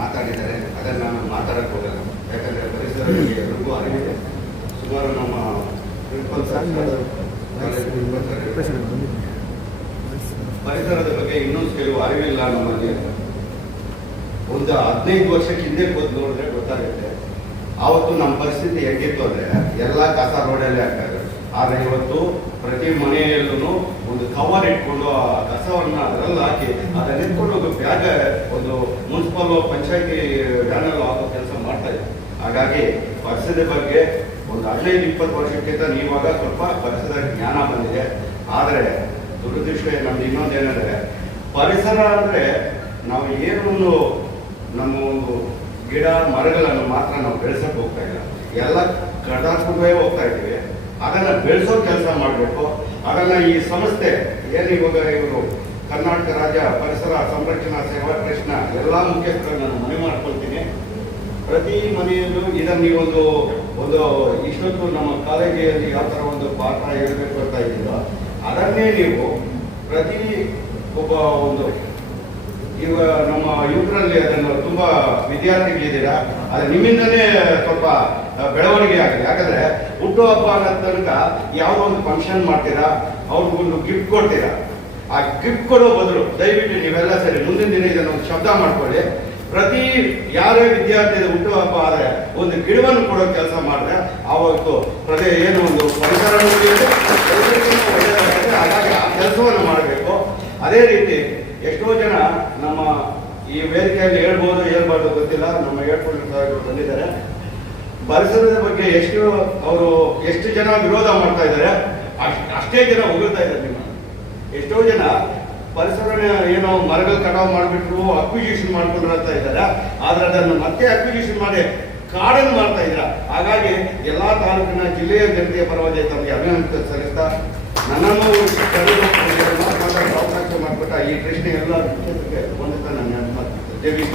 ಮಾತಾಡಿದ್ದಾರೆ. ಅದನ್ನು ನಾನು ಮಾತಾಡಕ್ಕೆ ಹೋಗಲ್ಲ. ಯಾಕಂದರೆ ಪರಿಸರ ಎಲ್ರಿಗೂ ಅರಿವಿದೆ. ಸುಮಾರು ನಮ್ಮ ಪ್ರಿನ್ಸಿಪಲ್ ಸರ್ ಪರಿಸರದ ಬಗ್ಗೆ ಇನ್ನೊಂದು ಕೆಲವು ಅರಿವಿಲ್ಲ ನಮ್ಮಲ್ಲಿ. ಒಂದು ಹದಿನೈದು ವರ್ಷಕ್ಕೆ ಹಿಂದೆ ಕೂತ್ ನೋಡಿದ್ರೆ ಗೊತ್ತಾಗುತ್ತೆ. ಆವತ್ತು ನಮ್ಮ ಪರಿಸ್ಥಿತಿ ಹೆಂಗಿತ್ತು ಅಂದರೆ ಎಲ್ಲ ಕಸ ರೋಡಲ್ಲೇ ಹಾಕಿದ್ರು ಆದ್ರೆ ಇವತ್ತು ಪ್ರತಿ ಮನೆಯಲ್ಲೂ ಒಂದು ಕವರ್ ಇಟ್ಕೊಂಡು ಆ ಕಸವನ್ನು ಅದರಲ್ಲಿ ಹಾಕಿ ಅದನ್ನು ಎತ್ಕೊಂಡು ಒಂದು ಬ್ಯಾಗ್ ಒಂದು ಮುನ್ಸಿಪಲ್ ಪಂಚಾಯತಿ ವ್ಯಾನಲ್ಲಿ ಹಾಕೋ ಕೆಲಸ ಮಾಡ್ತಾ ಇದೆ ಹಾಗಾಗಿ ಪರಿಸರದ ಬಗ್ಗೆ ಒಂದು ಹದಿನೈದು, ಇಪ್ಪತ್ತು ವರ್ಷಕ್ಕಿಂತ ನೀವಾಗ ಸ್ವಲ್ಪ ಪರಿಸರದ ಜ್ಞಾನ ಬಂದಿದೆ. ಆದರೆ ದುರದೃಷ್ಟ ನಮ್ದು ಇನ್ನೊಂದು ಏನಂದರೆ, ಪರಿಸರ ಅಂದರೆ ನಾವು ಏನೊಂದು ನಮ್ಮ ಒಂದು ಗಿಡ ಮರಗಳನ್ನು ಮಾತ್ರ ನಾವು ಬೆಳೆಸಕ್ಕೆ ಹೋಗ್ತಾ ಇಲ್ಲ. ಎಲ್ಲ ಕಟಾಕ್ಸ್ಕೊಂಡೇ ಹೋಗ್ತಾ ಇದ್ದೀವಿ. ಅದನ್ನ ಬೆಳೆಸೋ ಕೆಲಸ ಮಾಡಬೇಕು. ಅದನ್ನ ಈ ಸಂಸ್ಥೆ, ಏನು ಇವಾಗ ಇವರು ಕರ್ನಾಟಕ ರಾಜ್ಯ ಪರಿಸರ ಸಂರಕ್ಷಣಾ ಸೇವಾ ಟ್ರಸ್ಟ್ನ ಎಲ್ಲ ಮುಖ್ಯಸ್ಥರನ್ನು ನಾನು ಮನೆ ಮಾಡ್ಕೊಳ್ತೀನಿ. ಪ್ರತಿ ಮನೆಯಲ್ಲೂ ಇದನ್ನು ನೀವೊಂದು, ಒಂದು ಇಷ್ಟೊತ್ತು ನಮ್ಮ ಕಾಲೇಜಿನಲ್ಲಿ ಯಾವ ಥರ ಒಂದು ಪಾಠ ಹೇಳಬೇಕು ಅಂತ ಇದ್ದೀರೋ, ಅದನ್ನೇ ನೀವು ಪ್ರತಿ ಒಬ್ಬ ಒಂದು ಇವ ನಮ್ಮ ಯುವಕರಲ್ಲಿ ಅದನ್ನು ತುಂಬಾ ವಿದ್ಯಾರ್ಥಿಗಳಿದ್ದೀರಾ ಅದು ನಿಮ್ಮಿಂದನೇ ಸ್ವಲ್ಪ ಬೆಳವಣಿಗೆ ಆಗಿದೆ. ಯಾಕಂದ್ರೆ ಹುಟ್ಟುಹಬ್ಬ ಅನ್ನೋ ತನಕ ಯಾವುದೋ ಒಂದು ಫಂಕ್ಷನ್ ಮಾಡ್ತೀರಾ, ಅವ್ರಿಗೊಂದು ಗಿಫ್ಟ್ ಕೊಡ್ತೀರಾ. ಆ ಗಿಫ್ಟ್ ಕೊಡೋ ಬದಲು ದಯವಿಟ್ಟು ನೀವೆಲ್ಲ ಸರಿ, ಮುಂದಿನ ದಿನ ಇದನ್ನು ಒಂದು ಶಬ್ದ ಮಾಡ್ಕೊಳ್ಳಿ. ಪ್ರತಿ ಯಾರೇ ವಿದ್ಯಾರ್ಥಿ ಹುಟ್ಟುಹಬ್ಬ ಆದರೆ ಒಂದು ಗಿಡವನ್ನು ಕೊಡೋ ಕೆಲಸ ಮಾಡಿದ್ರೆ ಆವತ್ತು ಪ್ರತಿ ಏನು ಒಂದು ಪರಿಸರ ಒಳ್ಳೆಯದಾಗುತ್ತೆ. ಹಾಗಾಗಿ ಆ ಕೆಲಸವನ್ನು ಮಾಡಬೇಕು. ಅದೇ ರೀತಿ ಎಷ್ಟೋ ಜನ ನಮ್ಮ ಈ ವೇದಿಕೆಯಲ್ಲಿ ಹೇಳ್ಬೋದು, ಹೇಳ್ಬಾರ್ದು ಗೊತ್ತಿಲ್ಲ. ನಮ್ಮ ಹೇಳ್ಕೊಂಡು ಬಂದಿದ್ದಾರೆ. ಪರಿಸರದ ಬಗ್ಗೆ ಎಷ್ಟು ಅವರು ಎಷ್ಟು ಜನ ವಿರೋಧ ಮಾಡ್ತಾ ಇದ್ದಾರೆ, ಅಷ್ಟ್- ಜನ ಹೊಗಳ್ತಾ ಇದ್ದಾರೆ ನಿಮ್ಮ ಎಷ್ಟೋ ಜನ ಪರಿಸರ ಏನೋ ಮರಗಳು ಕಟಾವು ಮಾಡಿಬಿಟ್ರು ಅಕ್ವಿಜಿಷನ್ ಮಾಡ್ಕೊಂಡ್ರು ಅಂತ ಇದ್ದಾರೆ. ಆದರೆ ಅದನ್ನು ಮತ್ತೆ ಅಕ್ವಿಜಿಷನ್ ಮಾಡಿ ಕಾಡನ್ನು ಮಾಡ್ತಾ ಇದ್ರ ಹಾಗಾಗಿ ಎಲ್ಲಾ ತಾಲೂಕಿನ ಜಿಲ್ಲೆಯ ಜನತೆಯ ಪರವಾಗಿ ತಮಗೆ ಅಭಿನಂದನೆ ಸಲ್ಲಿಸ್ತಾ ನನ್ನನ್ನು ಅವಕಾಶ ಈ ಪ್ರಶ್ನೆ ಎಲ್ಲ ಬಂದಿದ್ದ ನನ್ನ Tebrik